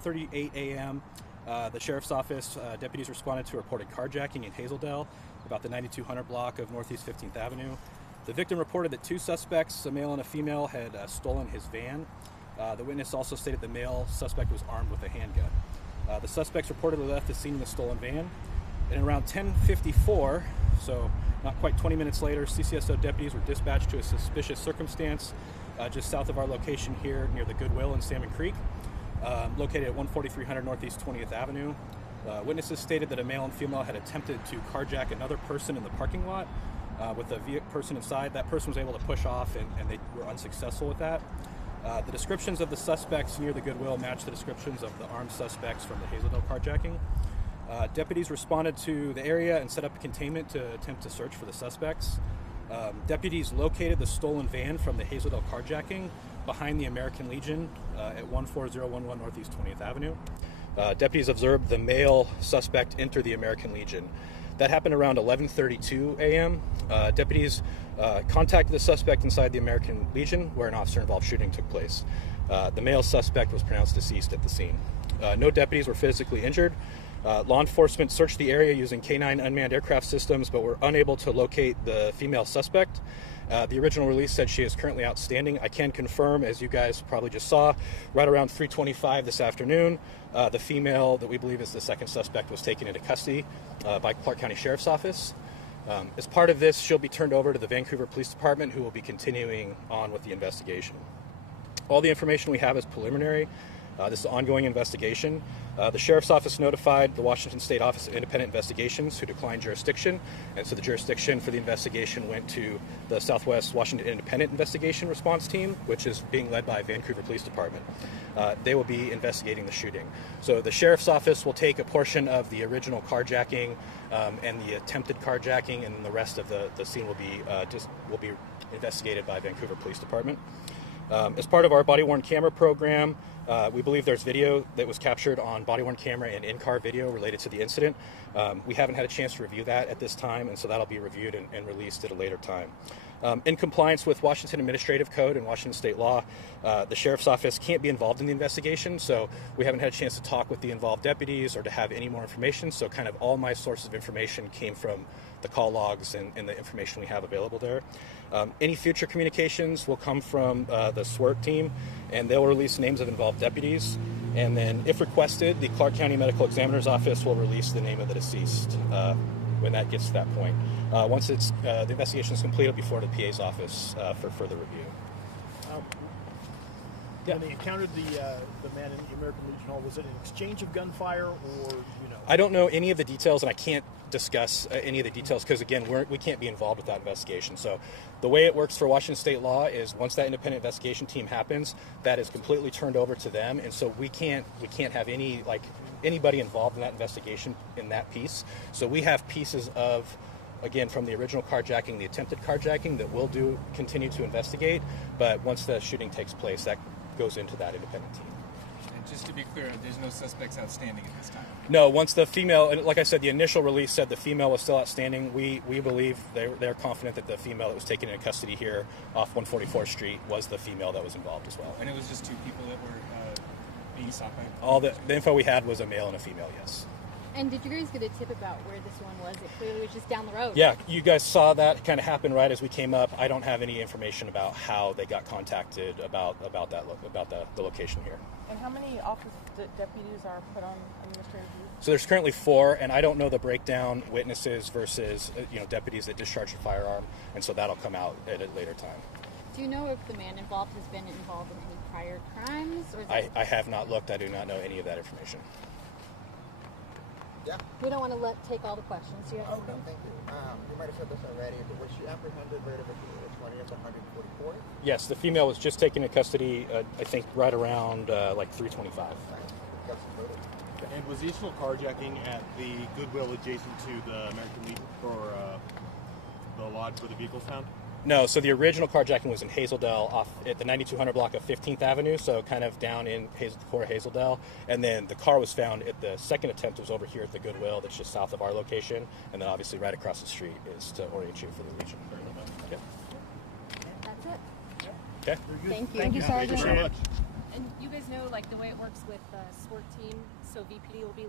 10:38 a.m., the Sheriff's Office deputies responded to a reported carjacking in Hazeldale, about the 9200 block of Northeast 15th Avenue. The victim reported that two suspects, a male and a female, had stolen his van. The witness also stated the male suspect was armed with a handgun. The suspects reportedly left the scene in the stolen van. And around 10:54, so not quite 20 minutes later, CCSO deputies were dispatched to a suspicious circumstance just south of our location here near the Goodwill in Salmon Creek, located at 14300 Northeast 20th Avenue. Witnesses stated that a male and female had attempted to carjack another person in the parking lot with a person inside. That person was able to push off and they were unsuccessful with that. The descriptions of the suspects near the Goodwill match the descriptions of the armed suspects from the Hazeldale carjacking. Deputies responded to the area and set up containment to attempt to search for the suspects. Deputies located the stolen van from the Hazeldale carjacking behind the American Legion at 14011 Northeast 20th Avenue. Deputies observed the male suspect enter the American Legion. That happened around 11:32 a.m. Deputies contacted the suspect inside the American Legion, where an officer-involved shooting took place. The male suspect was pronounced deceased at the scene. No deputies were physically injured. Law enforcement searched the area using K9 unmanned aircraft systems, but were unable to locate the female suspect. The original release said she is currently outstanding. I can confirm, as you guys probably just saw, right around 3:25 this afternoon, the female that we believe is the second suspect was taken into custody by Clark County Sheriff's Office. As part of this, she'll be turned over to the Vancouver Police Department, who will be continuing on with the investigation. All the information we have is preliminary. This is an ongoing investigation. The Sheriff's Office notified the Washington State Office of Independent Investigations, who declined jurisdiction, and so the jurisdiction for the investigation went to the Southwest Washington Independent Investigation Response Team, which is being led by Vancouver Police Department. They will be investigating the shooting. So the Sheriff's Office will take a portion of the original carjacking and the attempted carjacking, and the rest of the scene will be investigated by Vancouver Police Department. As part of our body-worn camera program, we believe there's video that was captured on body-worn camera and in-car video related to the incident. We haven't had a chance to review that at this time, and so that'll be reviewed and released at a later time. In compliance with Washington Administrative Code and Washington State law, the Sheriff's Office can't be involved in the investigation, so we haven't had a chance to talk with the involved deputies or to have any more information, so kind of all my sources of information came from the call logs and the information we have available there. Any future communications will come from the SWIRT team, and they'll release names of involved deputies. And then, if requested, the Clark County Medical Examiner's Office will release the name of the deceased when that gets to that point. Once the investigation is complete, it'll be before the PA's office for further review. When they encountered the man in the American Legion Hall, was it an exchange of gunfire, or I don't know any of the details, and I can't discuss any of the details because, again, we can't be involved with that investigation. So the way it works for Washington State law is once that independent investigation team happens, that is completely turned over to them, and so we can't have anybody involved in that investigation in that piece. So we have pieces of, again, from the original carjacking, the attempted carjacking, that we'll continue to investigate, but once the shooting takes place, that goes into that independent team. And just to be clear, there's no suspects outstanding at this time? No, once the female, and like I said, the initial release said the female was still outstanding. We believe they're confident that the female that was taken into custody here off 144th Street was the female that was involved as well. And it was just two people that were being sought by? All the info we had was a male and a female, yes. And did you guys get a tip about where this one was? It clearly was just down the road. Yeah, you guys saw that kind of happen right as we came up. I don't have any information about how they got contacted about the location here. And how many office deputies are put on administrative leave? So there's currently 4, and I don't know the breakdown, witnesses versus deputies that discharge a firearm, and so that'll come out at a later time. Do you know if the man involved has been involved in any prior crimes? Or I have not looked. I do not know any of that information. Yeah. We don't want to take all the questions. Do you have no, thank you. You might have said this already, but was she apprehended later between the 20th and 144th? Yes, the female was just taken into custody, I think, right around 3:25. And was the initial carjacking at the Goodwill adjacent to the American Legion, or the lodge where the vehicle was found? No, so the original carjacking was in Hazeldale off at the 9200 block of 15th Avenue, so kind of down in the core of Hazeldale. And then the car was found at the second attempt was over here at the Goodwill, that's just south of our location. And then obviously right across the street is to orient you for the region. Yeah. That's it. Okay. Thank you. Thank you, Sergeant. Thank you so much. And you guys know, like, the way it works with the SWORT team, so VPD will be